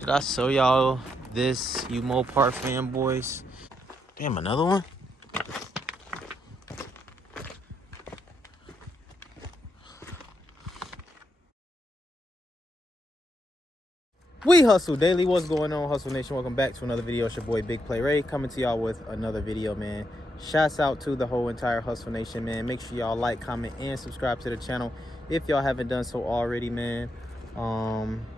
Did I show y'all this, you Mopar fanboys? Damn, another one? We Hustle Daily. What's going on, Hustle Nation? Welcome back to another video. It's your boy Big Play Ray coming to y'all with another video, man. Shouts out to the whole entire Hustle Nation, man. Make sure y'all like, comment, and subscribe to the channel if y'all haven't done so already, man.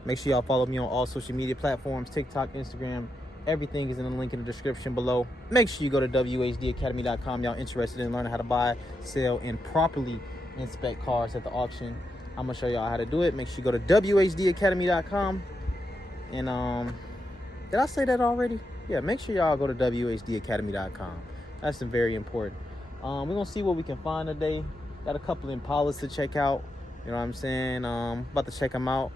Make sure y'all follow me on all social media platforms, TikTok, Instagram. Everything is in the link in the description below. Make sure you go to whdacademy.com. Y'all interested in learning how to buy, sell, and properly inspect cars at the auction. I'm gonna show y'all how to do it. Make sure you go to whdacademy.com. And did I say that already? Yeah, make sure y'all go to whdacademy.com. That's very important. We're gonna see what we can find today. Got a couple Impalas to check out. You know what I'm saying? About to check them out.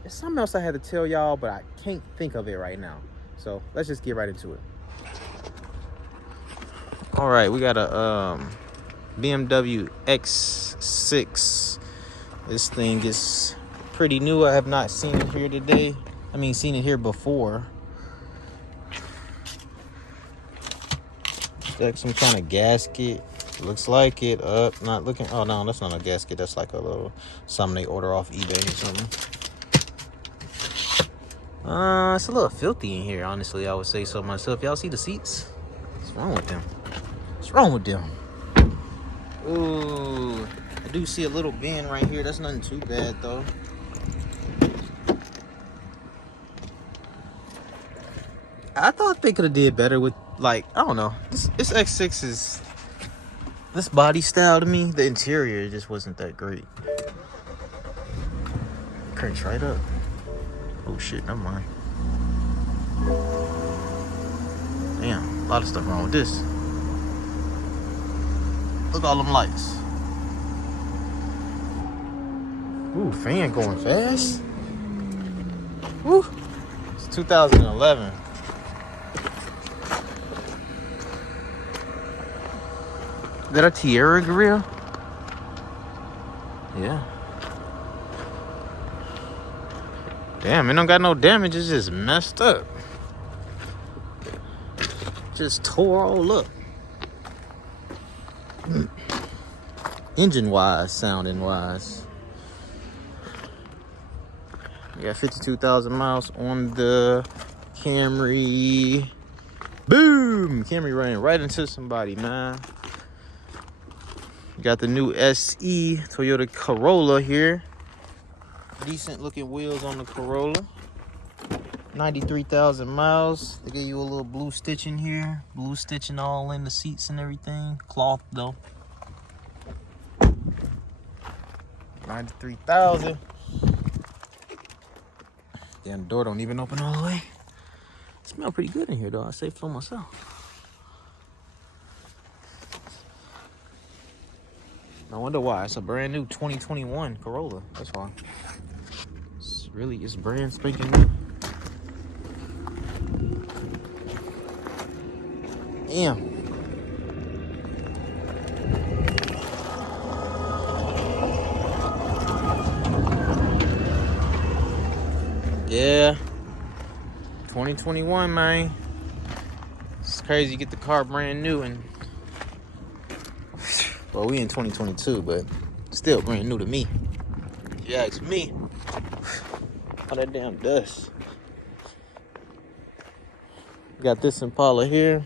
There's something else I had to tell y'all, but I can't think of it right now. So let's just get right into it. All right, we got a BMW X6. This thing is pretty new. I have not seen it here today. I mean, seen it here before. Like some kind of gasket. Looks like it. Not looking. Oh no, that's not a gasket. That's like a little something they order off eBay or something. It's a little filthy in here, honestly. I would say so myself. Y'all see the seats? What's wrong with them? What's wrong with them? Ooh, I do see a little bend right here. That's nothing too bad though. I thought they could have did better with, like, I don't know. This X6 is, this body style to me, the interior just wasn't that great. Cranks right up. Oh shit, never mind. Damn, a lot of stuff wrong with this. Look at all them lights. Ooh, fan going fast. Woo. It's 2011. Is that a Tierra grill? Yeah. Damn, it don't got no damage. It's just messed up. Just tore all up. Engine-wise, sounding-wise. We got 52,000 miles on the Camry. Boom! Camry running right into somebody, man. Got the new SE Toyota Corolla here. Decent looking wheels on the Corolla. 93,000 miles. They gave you a little blue stitching here. Blue stitching all in the seats and everything. Cloth though. 93,000. Damn, the door don't even open all the way. It smells pretty good in here though. I say so myself. I wonder why. It's a brand new 2021 Corolla. That's why. It's brand spanking new. Damn. Yeah. 2021, man. It's crazy. You get the car brand new and, well, we in 2022, but still brand new to me. If you ask me. All that damn dust. Got this Impala here.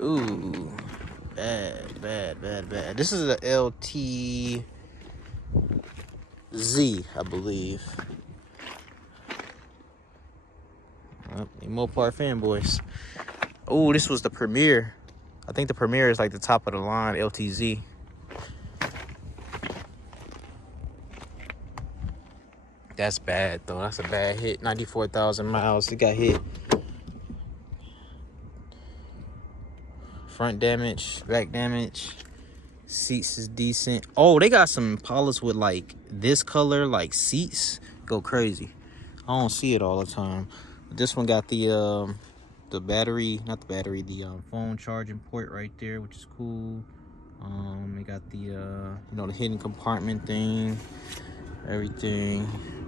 Ooh. Bad. This is a LTZ, I believe. Mopar fanboys. Oh, this was the Premier. I think the Premier is like the top of the line LTZ. That's bad though. That's a bad hit. 94,000 miles. It got hit. Front damage, back damage. Seats is decent. Oh, they got some Impalas with like this color, like seats. Go crazy. I don't see it all the time. But this one got the battery, not the battery, the phone charging port right there, which is cool. We got the you know, the hidden compartment thing, everything.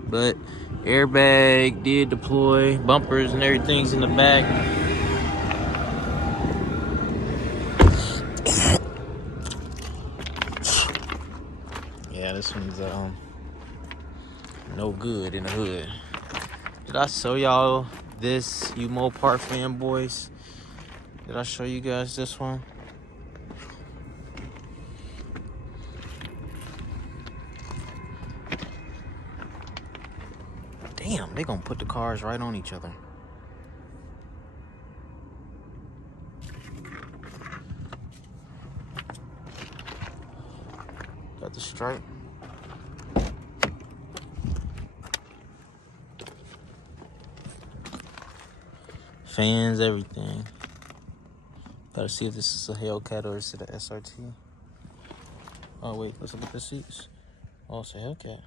But airbag did deploy, bumpers and everything's in the back. Yeah, this one's no good in the hood. Did I show y'all this, you Mopar fanboys? Did I show you guys this one? Damn, they gonna put the cars right on each other. Got the stripe. Fans, everything. Gotta see if this is a Hellcat or is it a SRT. Oh wait, let's look at the seats. Oh, it's a Hellcat.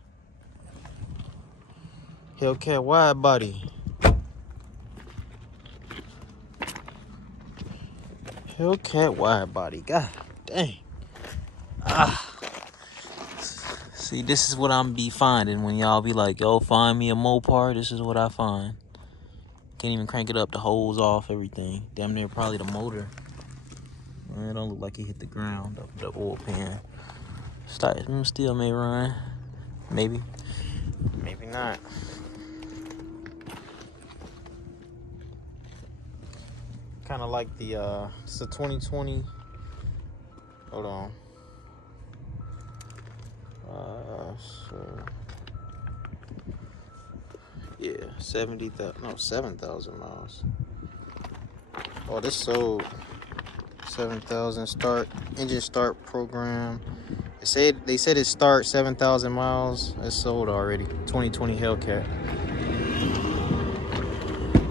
Hellcat wide body. Hellcat wide body. God dang. See, this is what I'm be finding when y'all be like, yo, find me a Mopar. This is what I find. Can't even crank it up. The holes off, everything. Damn near probably the motor. It don't look like he hit the ground. The oil pan. Still may run. Maybe. Maybe not. Kind of like the, it's a 2020. Hold on. So yeah, 7,000 miles. Oh, this sold 7,000 start engine start program. They said it start 7,000 miles. It's sold already. 2020 Hellcat.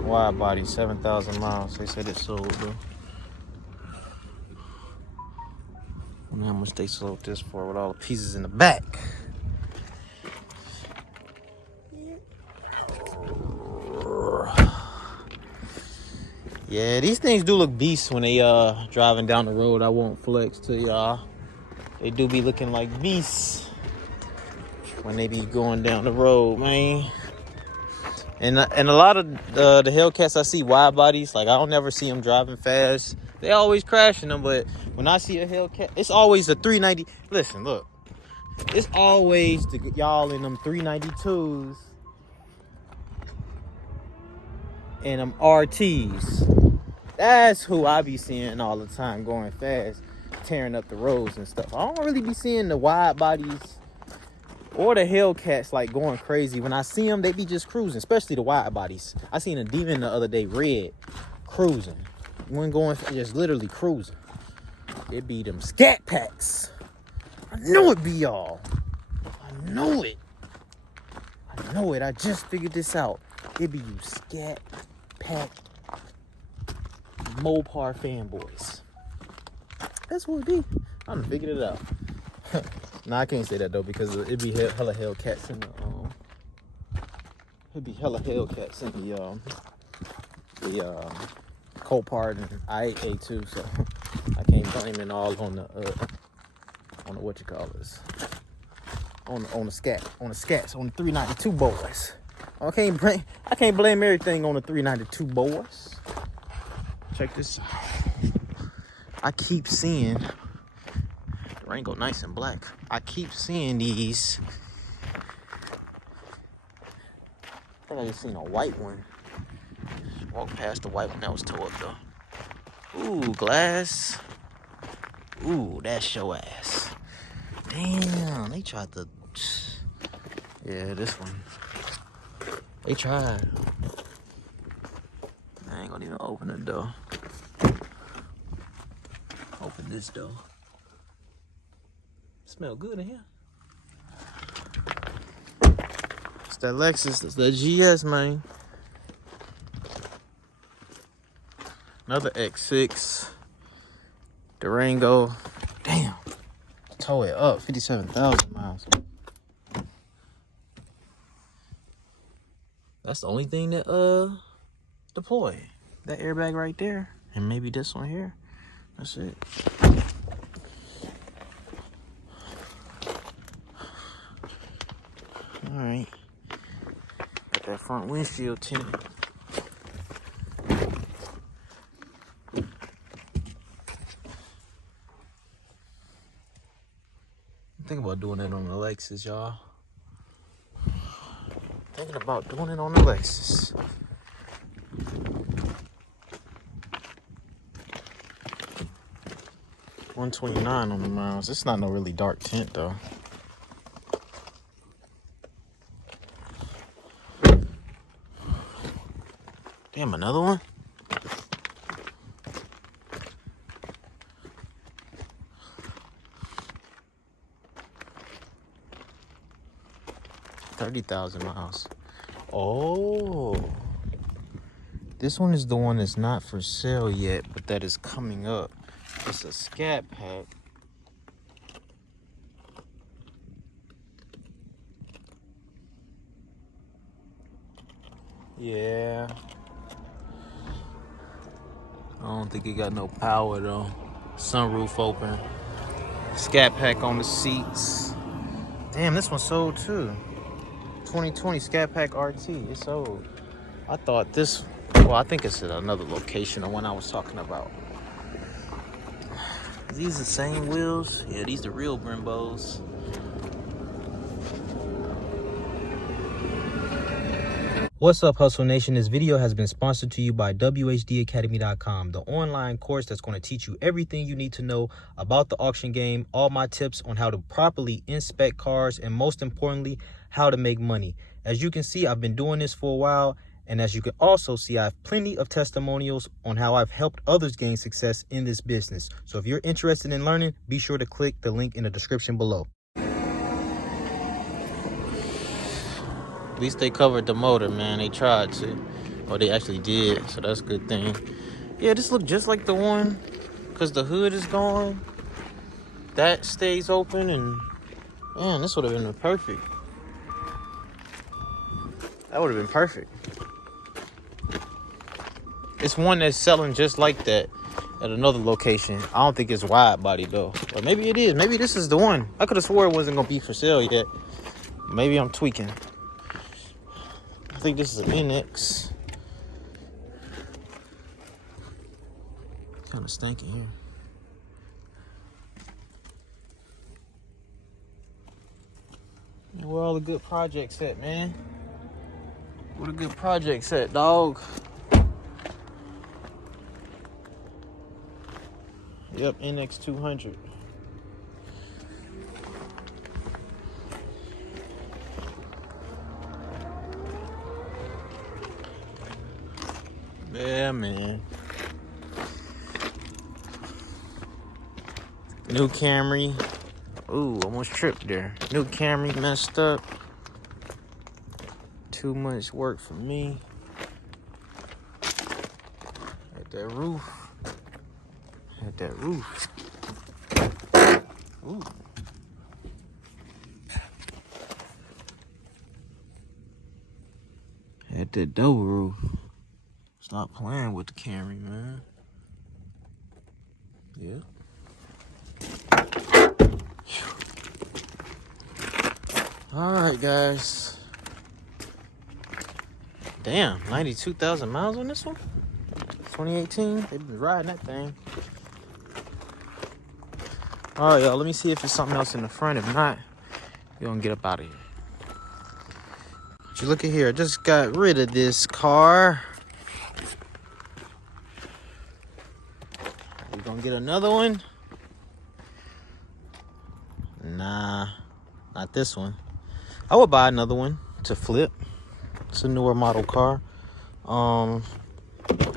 Wide body, 7,000 miles. They said it sold though. I wonder how much they sold this for with all the pieces in the back. Yeah, these things do look beasts when they driving down the road. I won't flex to y'all. They do be looking like beasts when they be going down the road, man. And a lot of the Hellcats I see wide bodies, like I don't never see them driving fast. They always crashing them, but when I see a Hellcat, it's always a 390. Listen, look, it's always y'all in them 392s and them RTs. That's who I be seeing all the time going fast, tearing up the roads and stuff. I don't really be seeing the wide bodies or the Hellcats like going crazy. When I see them, they be just cruising, especially the wide bodies. I seen a Demon the other day, red, cruising. When going, just literally cruising. It be them scat packs. I know it be y'all. I know it. I know it. I just figured this out. It be you scat pack Mopar fanboys. That's what it be. I done figured it out. Nah, I can't say that though because it'd be hella Hellcats in the it'd be hella Hellcats in the Copart and I8A too, so I can't blame it all on the what you call this, on the scats, on the 392 boys. I can't blame everything on the 392 boys. Check this out. I keep seeing the Rango nice and black. I keep seeing these. I think I just seen a white one. Walked past the white one that was towed up though. Ooh, glass. Ooh, that's your ass. Damn, they tried to. Yeah, this one. They tried. I ain't gonna even open the door. Open this door. Smell good in here. It's that Lexus, it's that GS, man. Another X6. Durango. Damn. Tow it up. 57,000 miles. That's the only thing that deploy. That airbag right there. And maybe this one here. That's it. All right. Got that front windshield tint. Thinking about doing it on the Lexus, y'all. Thinking about doing it on the Lexus. $129 on the miles. It's not no really dark tint though. Damn, another one? $30,000 miles. Oh, this one is the one that's not for sale yet, but that is coming up. It's a Scat Pack. Yeah. I don't think it got no power though. Sunroof open. Scat Pack on the seats. Damn, this one sold too. 2020 Scat Pack RT. It sold. I thought this. Well, I think it's at another location, the one I was talking about. These the same wheels? Yeah, these the real Brimbos. What's up, Hustle Nation? This video has been sponsored to you by WHD Academy.com, the online course that's going to teach you everything you need to know about the auction game, all my tips on how to properly inspect cars, and most importantly, how to make money. As you can see, I've been doing this for a while. And as you can also see, I have plenty of testimonials on how I've helped others gain success in this business. So if you're interested in learning, be sure to click the link in the description below. At least they covered the motor, man. They tried to. Or they actually did, so that's a good thing. Yeah, this look just like the one, because the hood is gone. That stays open, and man, this would have been perfect. That would have been perfect. It's one that's selling just like that at another location. I don't think it's wide body though. Or maybe it is. Maybe this is the one. I could have swore it wasn't gonna be for sale yet. Maybe I'm tweaking. I think this is an NX. Kind of stinking here. Man, where all the good projects at, man? Where the good projects at, dog? Yep, NX 200. Yeah, man. New Camry. Ooh, almost tripped there. New Camry messed up. Too much work for me. At that roof. At that roof. Ooh. At that double roof. Stop playing with the Camry, man. Yeah. Alright, guys. Damn, 92,000 miles on this one? 2018? They've been riding that thing. All right, y'all, let me see if there's something else in the front. If not, we're gonna get up out of here. But you look at here, I just got rid of this car. We're gonna get another one. Nah, not this one. I would buy another one to flip. It's a newer model car. I'm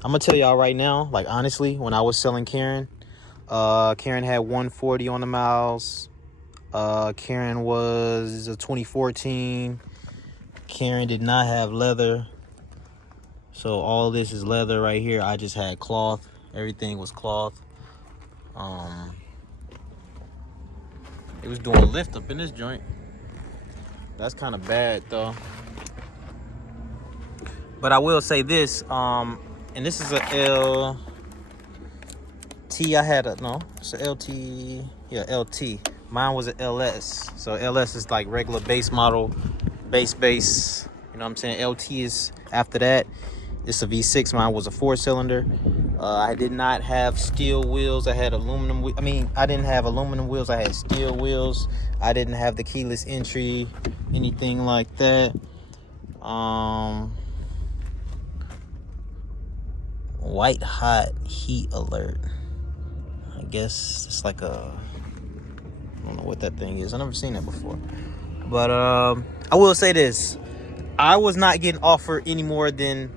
gonna tell y'all right now, like honestly, when I was selling Karen, Karen had 140 on the miles. Karen was a 2014. Karen did not have leather. So all this is leather right here. I just had cloth. Everything was cloth. It was doing a lift up in this joint. That's kind of bad though. But I will say this, and this is a LT. I had a, no, it's a LT. Yeah, LT. Mine was an LS. So LS is like regular base model. base. You know what I'm saying? LT is after that. It's a V6. Mine was a 4-cylinder. I did not have steel wheels. I had aluminum. I didn't have aluminum wheels. I had steel wheels. I didn't have the keyless entry, anything like that. White hot heat alert. I guess it's like I don't know what that thing is. I've never seen that before. But I will say this. I was not getting offered any more than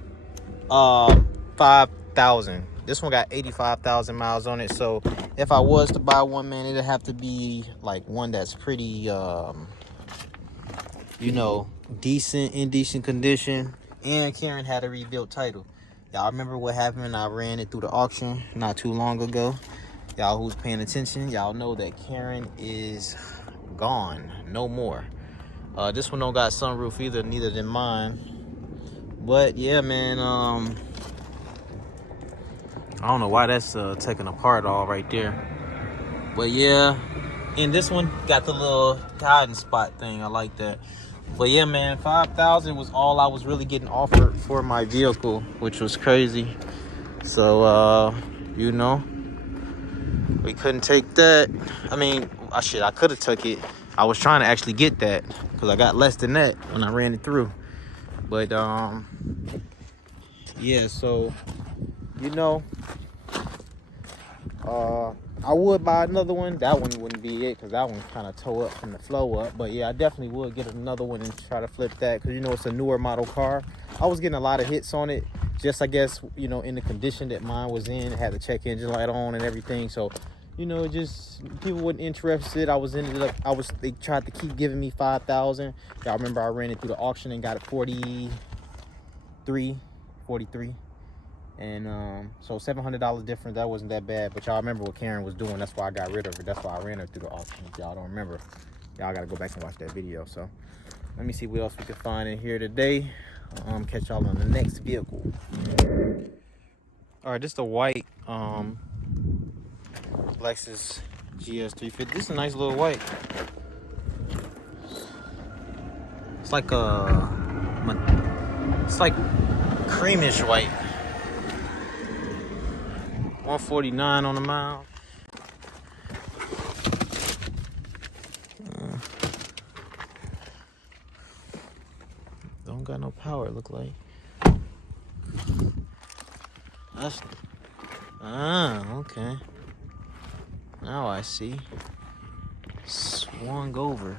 5,000. This one got 85,000 miles on it. So if I was to buy one, man, it'd have to be like one that's pretty, you know, in decent condition. And Karen had a rebuilt title. Y'all remember what happened when I ran it through the auction not too long ago? Y'all who's paying attention, y'all know that Karen is gone. No more. This one don't got sunroof either, neither than mine. But yeah, man, I don't know why that's taken apart all right there. But yeah, and this one got the little hiding spot thing. I like that. But yeah, man, 5,000 was all I was really getting offered for my vehicle, which was crazy. So you know, we couldn't take that. I mean, I could have took it. I was trying to actually get that because I got less than that when I ran it through. But yeah, so you know, I would buy another one. That one wouldn't be it because that one kind of tore up from the flow up. But yeah, I definitely would get another one and try to flip that because, you know, it's a newer model car. I was getting a lot of hits on it, just I guess, you know, in the condition that mine was in. It had the check engine light on and everything. So, you know, just people wasn't interested. They tried to keep giving me 5,000. Y'all remember I ran it through the auction and got it 43. And so $700 difference. That wasn't that bad. But y'all remember what Karen was doing. That's why I got rid of her. That's why I ran her through the auction. If y'all don't remember, y'all gotta go back and watch that video. So let me see what else we can find in here today. Catch y'all on the next vehicle. All right, this is the white Lexus GS350. This is a nice little white. It's like creamish white. 149 on the mile. Don't got no power, it look like. That's okay. Now I see. Swung over.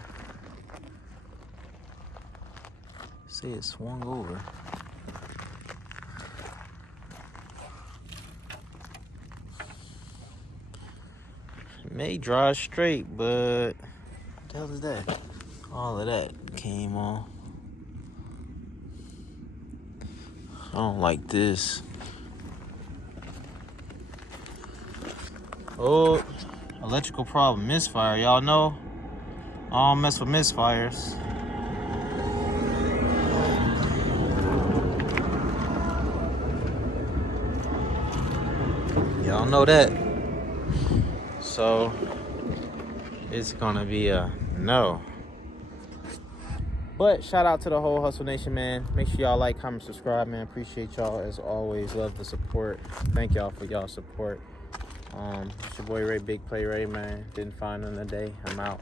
See, it swung over. May drive straight, but what the hell is that? All of that came on. I don't like this. Oh, electrical problem, misfire. Y'all know I don't mess with misfires. Y'all know that. So it's gonna be a no. But shout out to the whole Hustle Nation, man. Make sure y'all like, comment, subscribe, man. Appreciate y'all as always. Love the support. Thank y'all for y'all support. It's your boy Ray, Big Play Ray, man. Didn't find another day. I'm out.